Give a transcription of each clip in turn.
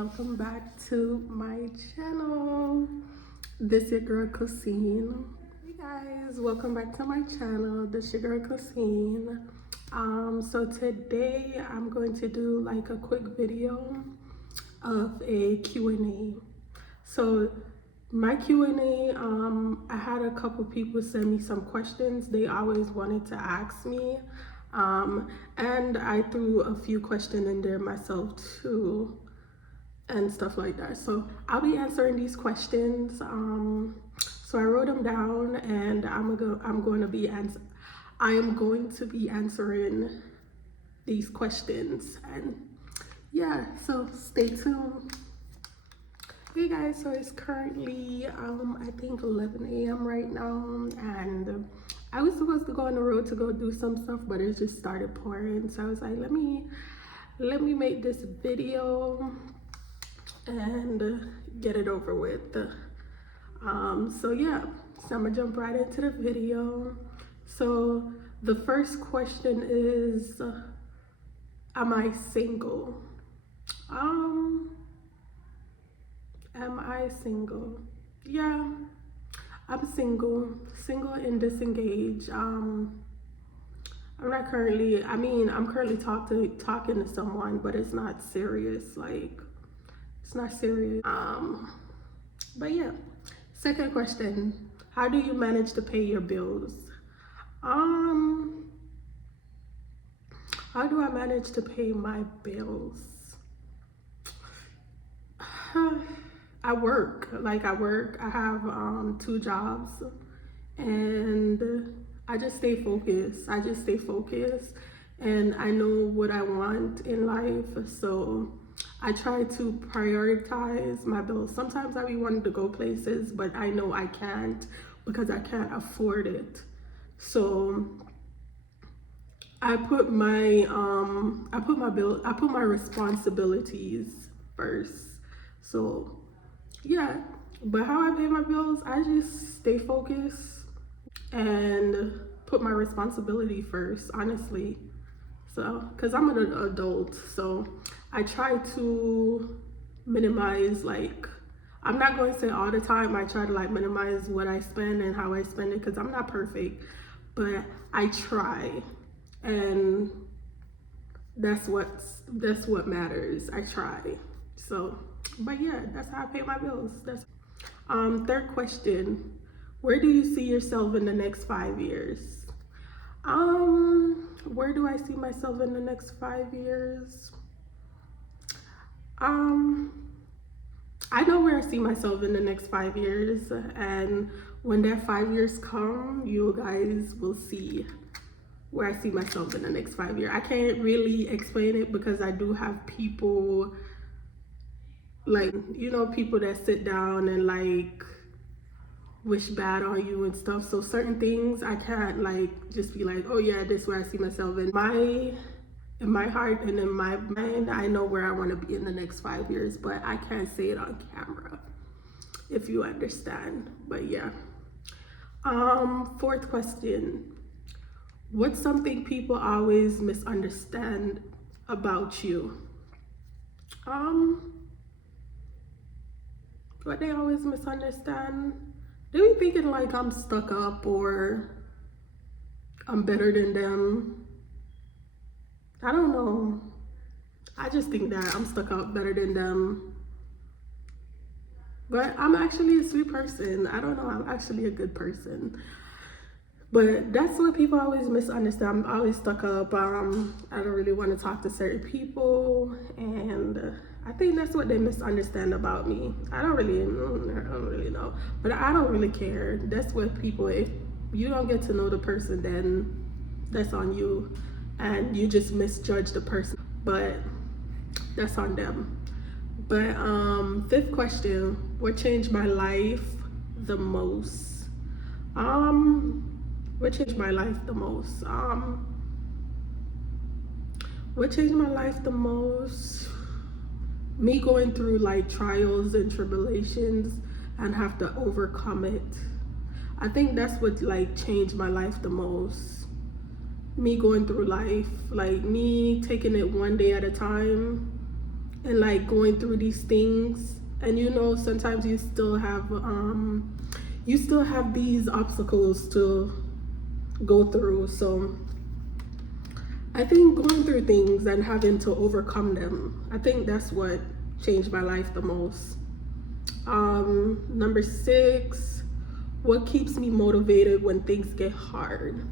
welcome back to my channel. This is your girl Cosine. Hey guys, welcome back to my channel. This is your girl Cosine. So today I'm going to do like a quick video of a Q&A. So my Q&A, I had a couple people send me some questions they always wanted to ask me. And I threw a few questions in there myself too and stuff like that. So I'll be answering these questions. So I wrote them down and I am going to be answering these questions, and yeah, so stay tuned. Hey guys, so it's currently I think 11 a.m. right now, and I was supposed to go on the road to go do some stuff, but it just started pouring. So I was like, let me make this video and get it over with. So yeah, so I'm gonna jump right into the video. So the first question is, am I single? Am I single? Yeah, I'm single and disengaged. I'm currently talking to someone, but it's not serious. Like, it's not serious. But yeah. Second question, how do you manage to pay your bills? How do I manage to pay my bills? I work. I have 2 jobs, and I just stay focused. And I know what I want in life, so I try to prioritize my bills. Sometimes I be wanting to go places, but I know I can't because I can't afford it. So I put my responsibilities first. So yeah, but how I pay my bills, I just stay focused and put my responsibility first, honestly. So, because I'm an adult, so I try to minimize, I'm not going to say all the time, I try to minimize what I spend and how I spend it, because I'm not perfect, but I try, and that's what matters. I try. So, but yeah, that's how I pay my bills. Third question, where do you see yourself in the next 5 years? Where do I see myself in the next 5 years? I know where I see myself in the next 5 years, and when that 5 years come, you guys will see where I see myself in the next 5 years. I can't really explain it because I do have people, people that sit down and wish bad on you and stuff. So certain things I can't just be like, oh yeah, this is where I see myself. In my heart and in my mind, I know where I want to be in the next 5 years, but I can't say it on camera, if you understand. But yeah. Fourth question, what's something people always misunderstand about you? What they always misunderstand? They be thinking I'm stuck up or I'm better than them. I don't know. I just think that I'm stuck up better than them. But I'm actually a sweet person. I don't know. I'm actually a good person. But that's what people always misunderstand. I'm always stuck up. I don't really want to talk to certain people, and I think that's what they misunderstand about me. I don't really know, but I don't really care. That's what people, if you don't get to know the person, then that's on you, and you just misjudge the person, but that's on them. But fifth question, what changed my life the most? What changed my life the most? What changed my life the most? Me going through trials and tribulations and have to overcome it. I think that's what changed my life the most. Me going through life, me taking it one day at a time and like going through these things, and you know, sometimes you still have these obstacles to go through. So I think going through things and having to overcome them, I think that's what changed my life the most. Number 6, what keeps me motivated when things get hard?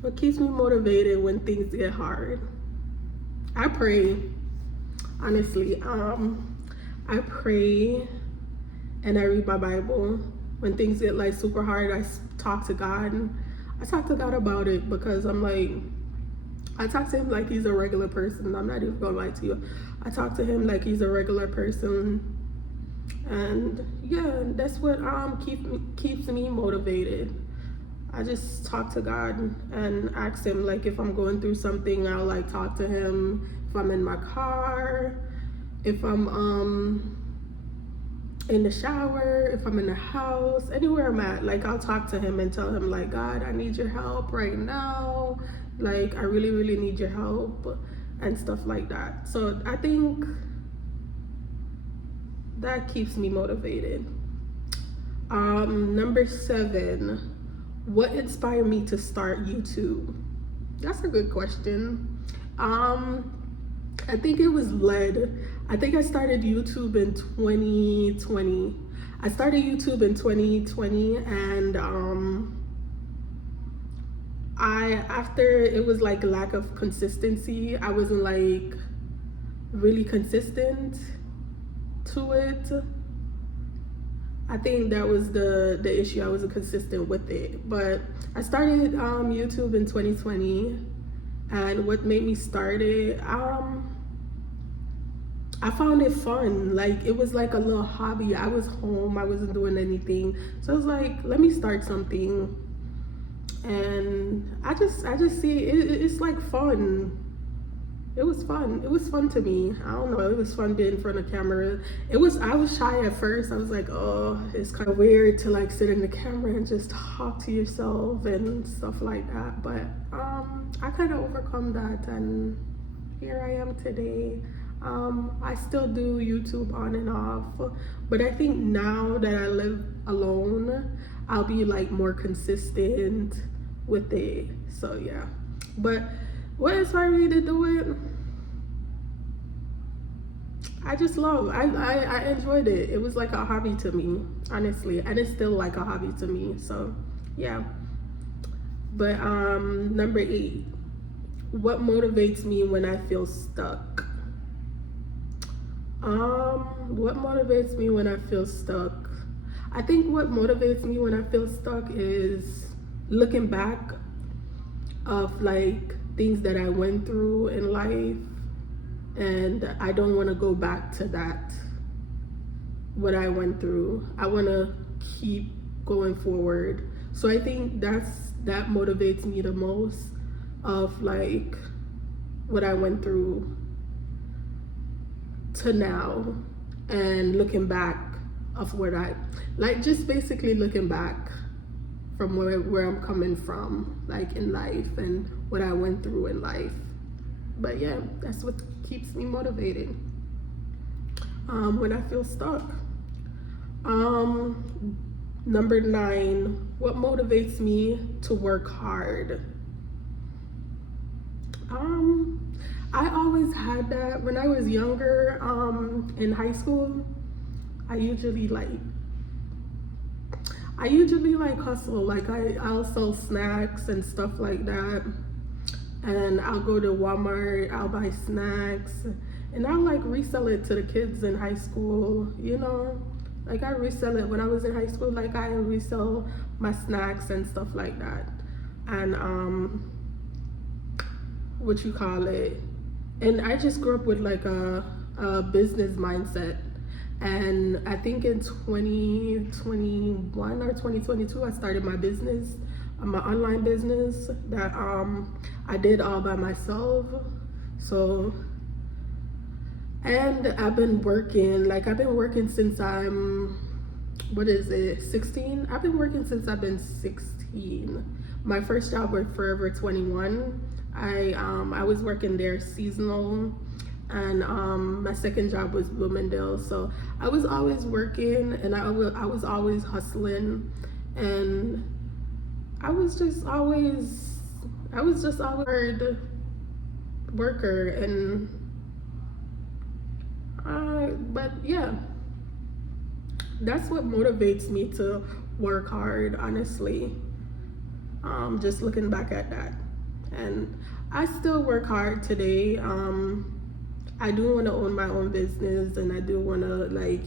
What keeps me motivated when things get hard? I pray, honestly. I pray and I read my Bible. When things get like super hard, I talk to God. I talk to God about it because I'm like, I talk to him like he's a regular person. I'm not even gonna lie to you. I talk to him like he's a regular person. And yeah, that's what keeps me motivated. I just talk to God and ask him, like, if I'm going through something, I'll like talk to him. If I'm in my car, if I'm in the shower, if I'm in the house, anywhere I'm at, like I'll talk to him and tell him like, God, I need your help right now. Like I really, really need your help and stuff like that. So I think that keeps me motivated. Number 7, what inspired me to start YouTube? That's a good question. I think it was I think I started YouTube in 2020. I started YouTube in 2020, and after it was like lack of consistency. I wasn't like really consistent to it. I think that was the issue. I wasn't consistent with it. But I started YouTube in 2020, and what made me start it, I found it fun. Like it was like a little hobby. I was home, I wasn't doing anything, so I was like, let me start something. And I just see it's like fun. It was fun to me. I don't know, it was fun being in front of camera. I was shy at first. I was like, oh, it's kind of weird to like sit in the camera and just talk to yourself and stuff like that. But I kind of overcome that, and here I am today. I still do YouTube on and off, but I think now that I live alone, I'll be like more consistent with it. So yeah. But what inspired me to do it? I just I enjoyed it. It was like a hobby to me, honestly, and it's still like a hobby to me. So yeah. But number 8, what motivates me when I feel stuck? What motivates me when I feel stuck? I think what motivates me when I feel stuck is looking back of like things that I went through in life, and I don't want to go back to that, what I went through. I want to keep going forward. So I think that motivates me the most, of like what I went through to now, and looking back of what I like, just basically looking back from where I'm coming from, like in life, and what I went through in life. But yeah, that's what keeps me motivated when I feel stuck. Number 9, what motivates me to work hard? I always had that. When I was younger, in high school, I usually like hustle. Like I'll sell snacks and stuff like that, and I'll go to Walmart, I'll buy snacks, and I'll like resell it to the kids in high school, you know. Like I resell it when I was in high school. Like I resell my snacks and stuff like that. And what you call it, and I just grew up with like a business mindset. And I think in 2021 or 2022, I started my business, my online business that I did all by myself. So, and I've been working since I'm, 16? I've been working since I've been 16. My first job was Forever 21. I I was working there seasonal, and my second job was Bloomingdale. So I was always working, and I was always hustling, and I was just always a hard worker. And but yeah, that's what motivates me to work hard, honestly. Just looking back at that, and I still work hard today. I do want to own my own business, and I do want to, like,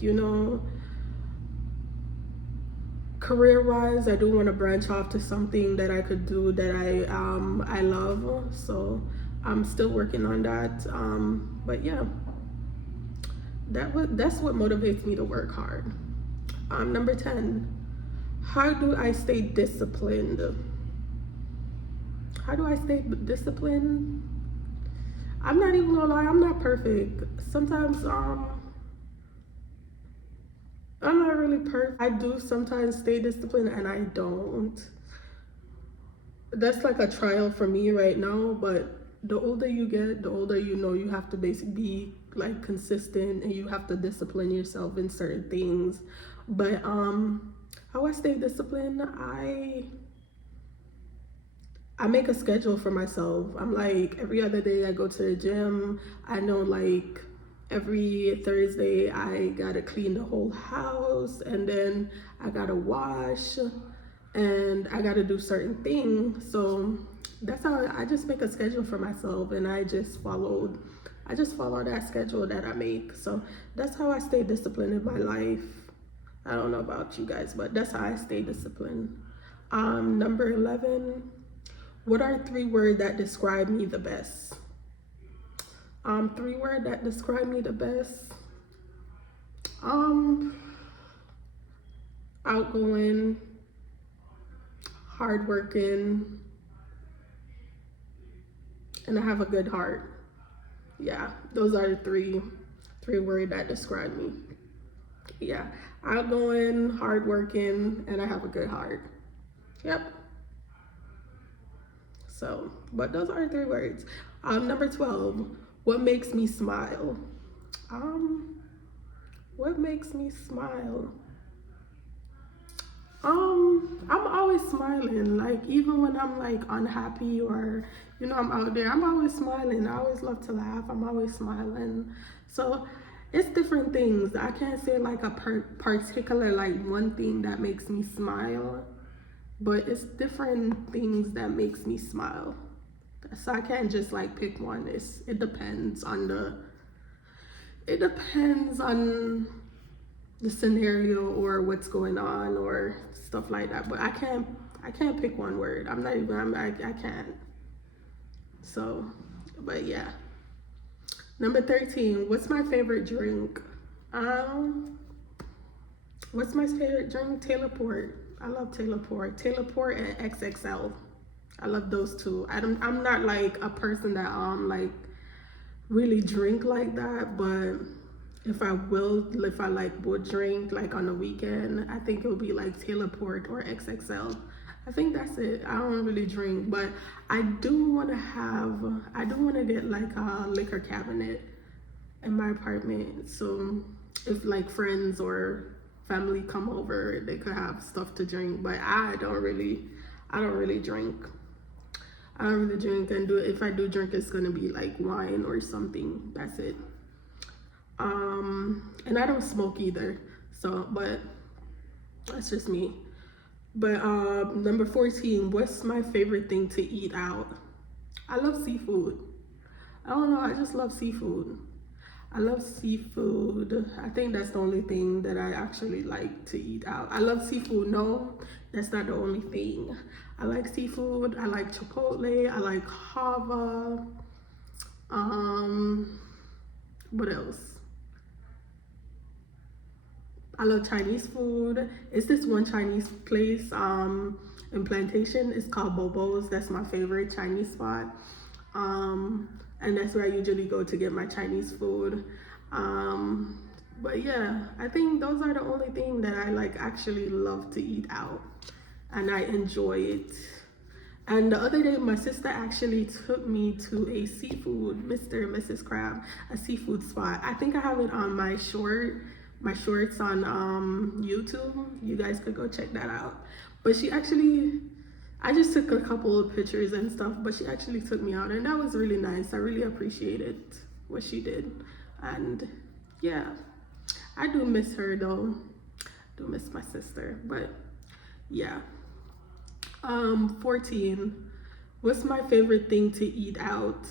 career wise, I do want to branch off to something that I could do that I love. So I'm still working on that. But yeah, that's what motivates me to work hard. Number 10, how do I stay disciplined? How do I stay disciplined? I'm not even gonna lie, I'm not perfect. Sometimes I'm not really perfect. I do sometimes stay disciplined and I don't. That's like a trial for me right now, but the older you get, the older you know you have to basically be like consistent, and you have to discipline yourself in certain things. But how I stay disciplined, I make a schedule for myself. I'm like, every other day I go to the gym. I know, like, every Thursday I gotta clean the whole house, and then I gotta wash, and I gotta do certain things. So that's how I just make a schedule for myself, and I just follow that schedule that I make. So that's how I stay disciplined in my life. I don't know about you guys, but that's how I stay disciplined. Number 11, what are 3 words that describe me the best? 3 words that describe me the best. Outgoing, hardworking, and I have a good heart. Yeah, those are the three words that describe me. Yeah, outgoing, hardworking, and I have a good heart. Yep. So, but those are 3 words. Number 12, what makes me smile? What makes me smile? I'm always smiling. Like, even when I'm like unhappy, or I'm out there, I'm always smiling. I always love to laugh. I'm always smiling. So it's different things. I can't say like a particular, like, one thing that makes me smile, but it's different things that makes me smile. So I can't just like pick one. It depends on the scenario or what's going on or stuff like that. But I can't pick one word. I can't. So, but yeah. Number 13, what's my favorite drink? What's my favorite drink? Taylor Port. I love Taylor Port. Taylor Port and XXL. I love those two. I'm not like a person that like really drink like that, but if I would drink like on the weekend, I think it would be like Taylor Port or XXL. I think that's it. I don't really drink, but I do want to get like a liquor cabinet in my apartment. So if like friends or family come over, they could have stuff to drink. But I don't really drink. I don't really drink, and if I do drink, it's gonna be like wine or something. That's it. And I don't smoke either. So, but that's just me. But number 14, what's my favorite thing to eat out? I love seafood. I don't know, I just love seafood. I love seafood. I think that's the only thing that I actually like to eat out. I love seafood. No, that's not the only thing. I like seafood. I like Chipotle. I like Hava. What else? I love Chinese food. It's this one Chinese place in Plantation. It's called Bobo's. That's my favorite Chinese spot. And that's where I usually go to get my Chinese food. But yeah, I think those are the only thing that I like actually love to eat out, and I enjoy it. And the other day, my sister actually took me to a seafood, Mr. and Mrs. Crab, a seafood spot. I think I have it on my shorts on YouTube. You guys could go check that out. But I just took a couple of pictures and stuff, but she actually took me out, and that was really nice. I really appreciated what she did. And yeah, I do miss her though. I do miss my sister, but yeah. 14, what's my favorite thing to eat out?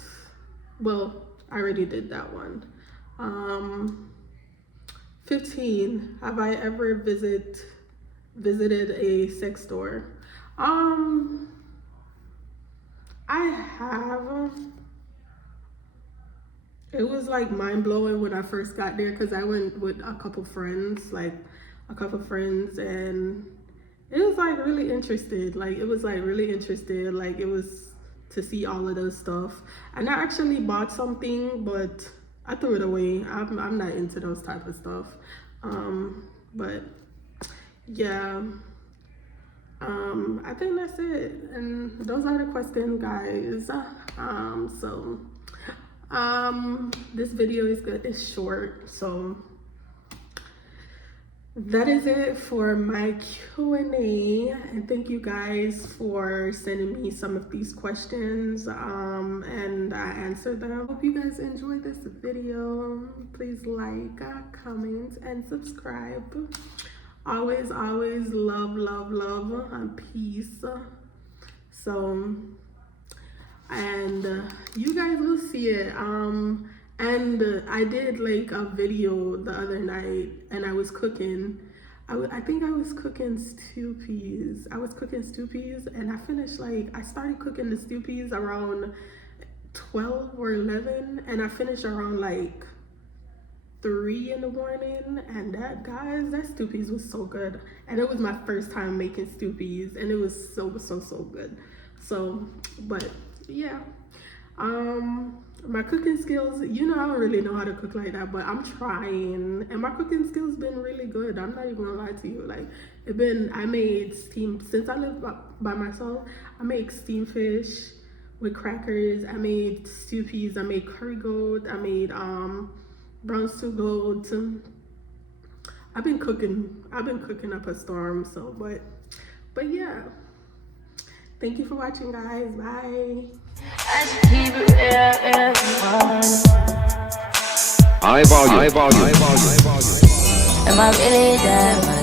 Well, I already did that one. 15, have I ever visited a sex store? I have. It was like mind-blowing when I first got there, because I went with a couple friends, and it was like really interested. Like it was to see all of those stuff. And I actually bought something, but I threw it away. I'm not into those type of stuff. But yeah, I think that's it. And those are the questions, guys. This video is good. It's short, so that is it for my Q&A, and thank you guys for sending me some of these questions, and I answered them. Hope you guys enjoyed this video. Please like, comment, and subscribe. Always love and peace. So, and you guys will see it. And I did like a video the other night, and I was cooking. I think I was cooking stew peas. And I finished I started cooking the stew peas around 12 or 11, and I finished around 3 in the morning. And that, guys, that stew peas was so good. And it was my first time making stew peas, and it was so good. So, but yeah. My cooking skills, I don't really know how to cook like that, but I'm trying, and my cooking skills been really good. I'm not even gonna lie to you. I made since I live by myself, I make steamed fish with crackers. I made stew peas. I made curry goat. I made brown stew goat. I've been cooking up a storm. So, but yeah. Thank you for watching, guys. Bye. High volume. Am I really that much?